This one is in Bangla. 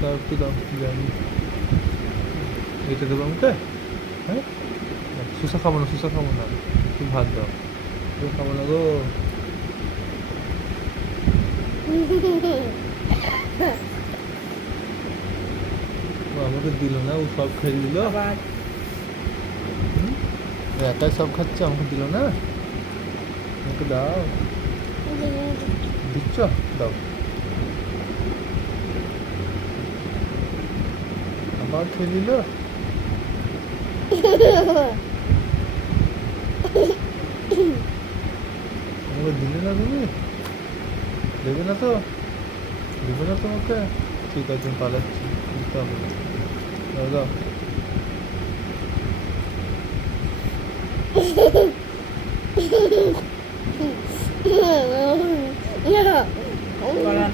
দাও একটু দাও, জানি এটা দেবো আমাকে। হ্যাঁ, সুসা খাবো না, সুসা খাবো না, তুমি ভাত দাও, তুমি খাবো না গো। ও আমাকে দিল না, ও সব খেয়ে দিল। ও একাই সব খাচ্ছে, আমাকে দিল না। আমাকে দাও, দিচ্ছ, দাও। আবার খেয়ে দিল। আমাকে দিলে না তুমি, দেবে না তো, দেবে না তোমাকে। ঠিক আছে, পালাচ্ছি, দিতে হবে না। দাও দাও। করার